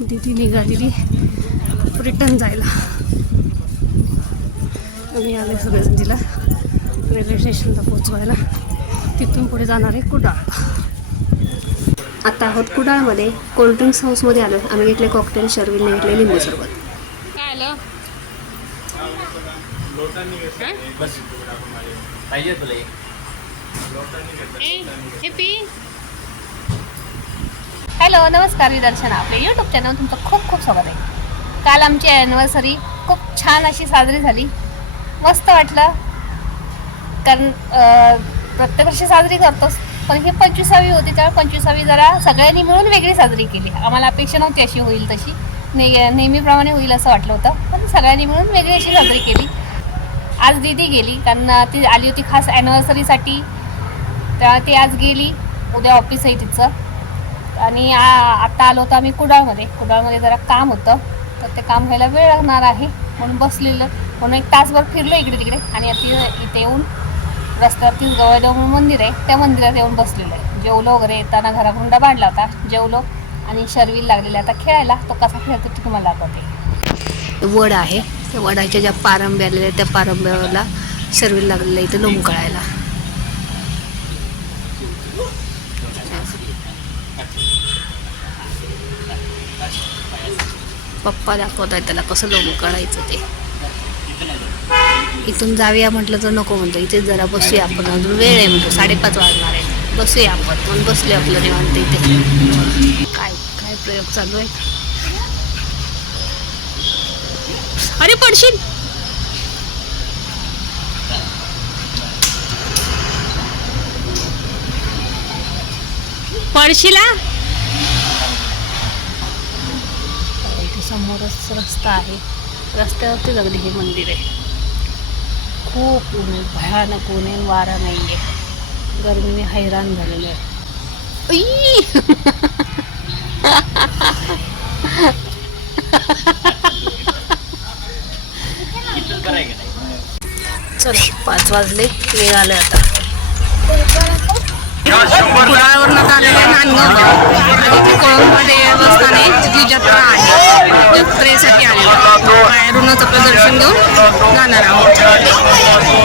दिदी निघालेली. रिटर्न जायला. मी आले सगळेजण तिला रेल्वे स्टेशनला पोचवायला तिथून पुढे जाणार आहे कुडाळ. आता आहोत कुडाळमध्ये. कोल्ड्रिंक्स हाऊसमध्ये आलो आम्ही घेतले कॉकटेल शर्विलने घेतले लिंबू सरबत. काय आलं? पाहिजे तुला एक. हॅलो नमस्कार मी दर्शना आपल्या यूट्यूब चॅनल तुमचं खूप खूप स्वागत आहे. काल आमची ॲनिव्हर्सरी खूप छान अशी साजरी झाली. मस्त वाटलं. कारण प्रत्येक वर्षी साजरी करतोच. पण ही पंचवीसावी होती त्यामुळे पंचवीसावी जरा सगळ्यांनी मिळून वेगळी साजरी केली. आम्हाला अपेक्षा नव्हती अशी होईल तशी. ने नेहमीप्रमाणे होईल असं वाटलं होतं. पण सगळ्यांनी मिळून वेगळी अशी साजरी केली. आज दीदी गेली कारण ती आली होती खास ॲनिव्हर्सरीसाठी तेव्हा ती आज गेली. उद्या ऑफिस आहे तिचं. आणि आ- आता आलो होतो आम्ही कुडाळमध्ये. कुडाळमध्ये जरा काम होतं. तर ते काम व्हायला वेळ लागणार आहे. म्हणून बसलेलं. म्हणून एक तासभर फिरलो इकडे तिकडे. आणि आता इथे येऊन रस्त्यावरती गवळदेव म्हणून मंदिर आहे. त्या मंदिरात येऊन बसलेलं आहे. जेवलो वगैरे येताना घराकडून डबा होता. जेवलो आणि शर्वील लागलेला आता खेळायला. तो कसा खेळतो ते तुम्हाला दाखवते. वड आहे. त्या वडाच्या ज्या पारंब्या आलेल्या त्या पारंब्याला शर्वील लागलेला इथे लोंबकळायला. पप्पा दाखवत आहेत त्याला कसं लोक काढायचं ते? इथून जाऊया म्हटलं तर नको म्हणतो. इथे जरा बसूया आपण. अजून वेळ आहे म्हणतो साडेपाच वाजणार आहे. बसूया आपण. म्हणून बसले आपलं निवांत इथे? काय काय प्रयोग चालू आहे? अरे पडशील? पडशीला समोरच रस्ता आहे. रस्त्यावरतीच अगदी हे मंदिर आहे. खूप ऊन आहे भयानक ऊन आहे वारा नाही आहे गरमीने हैराण झालेलो आहे. चला पाच वाजले वेळ आले आता. कुडाळवरून आता आलेले आहे नांदगाव आणि इथे कोळंबमध्ये बसताना तिथली जत्रा आहे. जत्रेसाठी आले बाहेरूनच आपलं दर्शन घेऊन जाणार आहोत.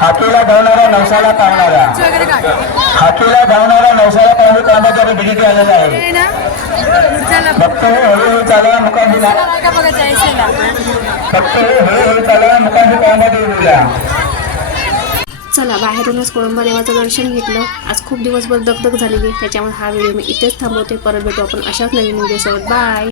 हाकेला धावणारा नवसाला पावणारा हाकेला धावणारा नवसाला पाहून कामाच्या डिग्री आलेला आहे. फक्त हे हळूहळू चाला मुकामी फक्त हे हळूहळू चाला मुकामी कामात येऊया चला बाहेरूनच कोळंबा देवाचं दर्शन घेतलं. आज खूप दिवसभर दगदग झालेली त्याच्यामुळे हा व्हिडिओ मी इथेच थांबवते. परत भेटू आपण अशाच नवीन व्हिडिओसोबत. बाय